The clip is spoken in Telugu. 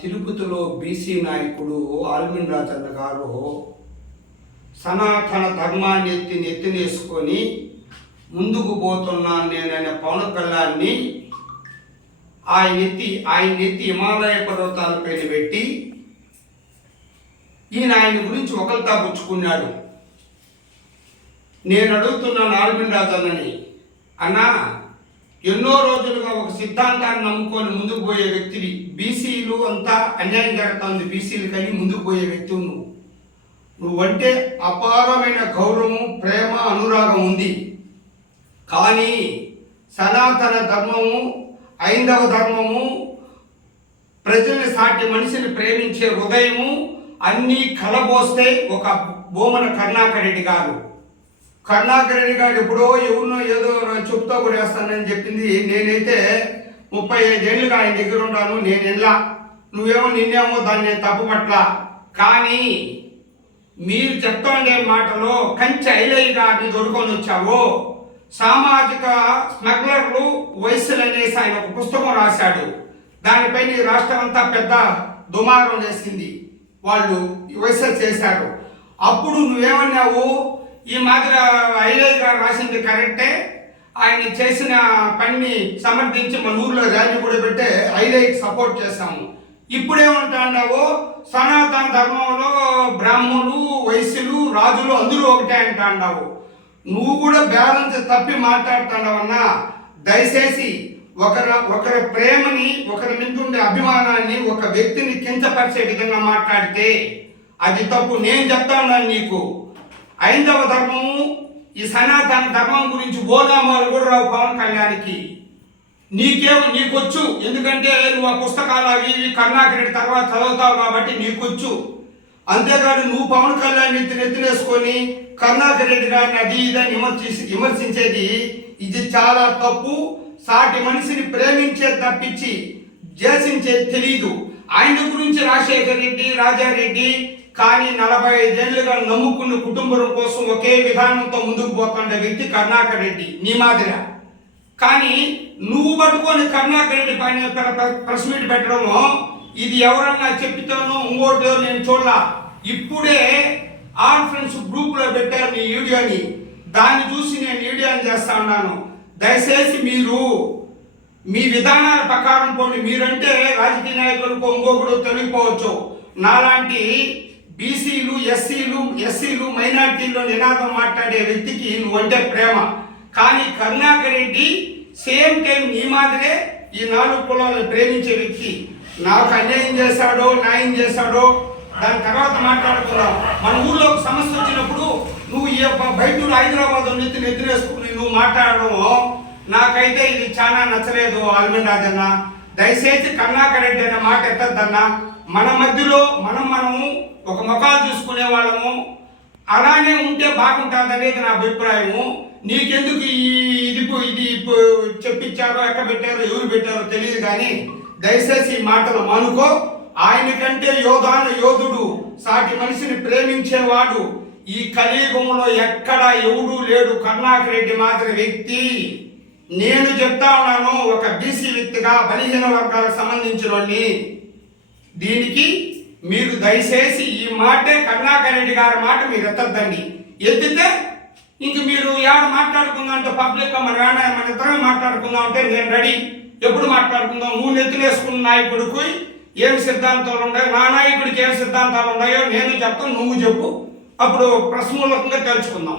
తిరుపతిలో బీసీ నాయకుడు ఆల్మిన్ రాజన్న గారు సనాతన ధర్మాన్ని ఎత్తి నెత్తినేసుకొని ముందుకు పోతున్నాను నేననే పవన్ కళ్యాణ్ని ఆయన ఎత్తి ఆయన ఎత్తి హిమాలయ పర్వతాలపైన పెట్టి ఈయన ఆయన గురించి ఒకరితా పుచ్చుకున్నాడు. నేను అడుగుతున్నాను ఆల్మిన్ రాజన్నని అన్నా ఎన్నో రోజులుగా ఒక సిద్ధాంతాన్ని నమ్ముకొని ముందుకు పోయే వ్యక్తివి. బీసీలు అంతా అన్యాయం జరుగుతుంది బీసీలు కానీ ముందుకు పోయే వ్యక్తి నువ్వు నువ్వంటే అపారమైన గౌరవం ప్రేమ అనురాగం ఉంది. కానీ సనాతన ధర్మము ఐందవ ధర్మము ప్రజల్ని సాటి మనిషిని ప్రేమించే హృదయము అన్నీ కలబోస్తే ఒక బోమన కరుణాకర్ రెడ్డి గారు. కరుణాకరణి గారు ఎప్పుడో ఎవరినో ఏదో చెప్తా కూడా వేస్తానని చెప్పింది. నేనైతే ముప్పై ఐదేళ్ళుగా ఆయన దగ్గర ఉన్నాను. నేను వెళ్ళా నువ్వేమో నిన్నేమో దాన్ని నేను తప్పుపట్ల కానీ మీరు చెప్తుండే మాటలో కంచె ఐలయ్య గారిని దొరుకొని వచ్చావు. సామాజిక స్మగ్లర్లు వయస్సులు అనేసి ఆయన ఒక పుస్తకం రాశాడు. దానిపైన ఈ రాష్ట్రం అంతా పెద్ద దుమారం చేసింది వాళ్ళు వయస్సులు చేశారు. అప్పుడు నువ్వేమన్నావు? ఈ మాదిరి ఐలయ్య గారు రాసింది కరెక్టే. ఆయన చేసిన పనిని సమర్థించి మన ఊర్లో ర్యాలీ కూడా పెట్టే ఐలయ్యకి సపోర్ట్ చేశాము. ఇప్పుడేమంటావు సనాతన ధర్మంలో బ్రాహ్మణులు వైశ్యులు రాజులు అందరూ ఒకటే అంటాండావు నువ్వు కూడా బ్యాలెన్స్ తప్పి మాట్లాడుతున్నావన్నా దయచేసి ఒకరి ఒకరి ప్రేమని ఒకరి మీద ఉండే అభిమానాన్ని ఒక వ్యక్తిని కించపరిచే విధంగా మాట్లాడితే అది తప్పు. నేను చెప్తాను నీకు. ఐదవ ధర్మము ఈ సనాతన ధర్మం గురించి ఓనామాలు కూడా రావు పవన్ కళ్యాణ్కి. నీకేమో నీకొచ్చు. ఎందుకంటే నువ్వు ఆ పుస్తకాలు అవి కర్ణాకరెడ్డి రెడ్డి తర్వాత చదువుతావు కాబట్టి నీకొచ్చు. అంతేకాదు నువ్వు పవన్ కళ్యాణ్ ఎత్తి నెత్తినేసుకొని కర్ణాకరెడ్డి గారిని అది ఇదని విమర్శించి విమర్శించేది ఇది చాలా తప్పు. సాటి మనిషిని ప్రేమించే తప్పించి జేసించేది తెలియదు ఆయన గురించి రాజశేఖర్ రెడ్డి రాజారెడ్డి కానీ నలభై ఐదేళ్ళుగా నమ్ముకున్న కుటుంబం కోసం ఒకే విధానంతో ముందుకు పోతుండే వ్యక్తి కర్ణాకర్ రెడ్డి నీ మాదిర. కానీ నువ్వు పట్టుకొని కర్ణాకర్ రెడ్డి పైన ప్రెస్ మీట్ పెట్టడము ఇది ఎవరన్నా చెప్తానో ఇంకోటో నేను చూడలా. ఇప్పుడే ఆర్ ఫ్రెండ్స్ గ్రూప్లో పెట్టారు నీ వీడియోని. దాన్ని చూసి నేను వీడియోని చేస్తా ఉన్నాను. దయచేసి మీరు మీ విధానాల ప్రకారం పోండి. మీరంటే రాజకీయ నాయకులకు ఇంకొకడు తొలగిపోవచ్చు. నాలాంటి బీసీలు ఎస్సీలు ఎస్సీలు మైనార్టీల్లో నినాదం మాట్లాడే వ్యక్తికి నువ్వంటే ప్రేమ. కానీ కరుణాకర్ రెడ్డి సేమ్ టైం నీ మాదిరే ఈ నాలుగు కులాలను ప్రేమించే వ్యక్తి. నాకు అన్యాయం చేశాడో న్యాయం చేశాడో దాని తర్వాత మాట్లాడుకుందాం. మన ఊళ్ళో సమస్య వచ్చినప్పుడు నువ్వు ఈ యొక్క బయట హైదరాబాద్ నుండి నిద్ర వేసుకుని నువ్వు మాట్లాడడము నాకైతే ఇది చాలా నచ్చలేదు ఆల్మండ్ రాజన్న. దయచేసి కరుణాకర్ రెడ్డి అనే మాట ఎత్తద్దన్నా. మన మధ్యలో మనం మనము ఒక ముఖాలు చూసుకునే వాళ్ళము. అలానే ఉంటే బాగుంటుంది అనేది నా అభిప్రాయము. నీకెందుకు ఈ ఇది ఇది చెప్పించారో ఎక్కడ పెట్టారో ఎవరు పెట్టారో తెలియదు కానీ దయచేసి ఈ మాటలు మానుకో. ఆయన కంటే యోధాన యోధుడు సాటి మనిషిని ప్రేమించేవాడు. ఈ కలియుగంలో ఎక్కడ ఎవడూ లేడు కరుణాకర్ రెడ్డి మాదిరి వ్యక్తి. నేను చెప్తా ఉన్నాను ఒక బీసీ వ్యక్తిగా బలహీన వర్గాలకు సంబంధించిన దీనికి మీరు దయచేసి ఈ మాటే కరుణాకర్ రెడ్డి గారి మాట మీరు ఎత్తద్దండి. ఎత్తితే ఇంక మీరు ఏడ మాట్లాడుకుందాం అంటే పబ్లిక్ మన ఏడ మన ఇద్దరం మాట్లాడుకుందాం అంటే నేను రెడీ. ఎప్పుడు మాట్లాడుకుందాం? నువ్వు నెత్తినేసుకున్న నాయకుడికి ఏం సిద్ధాంతాలు ఉన్నాయో నా నాయకుడికి ఏం సిద్ధాంతాలు ఉన్నాయో నేను చెప్తాను నువ్వు చెప్పు. అప్పుడు ప్రశ్నలకంగా తెలుసుకుందాం.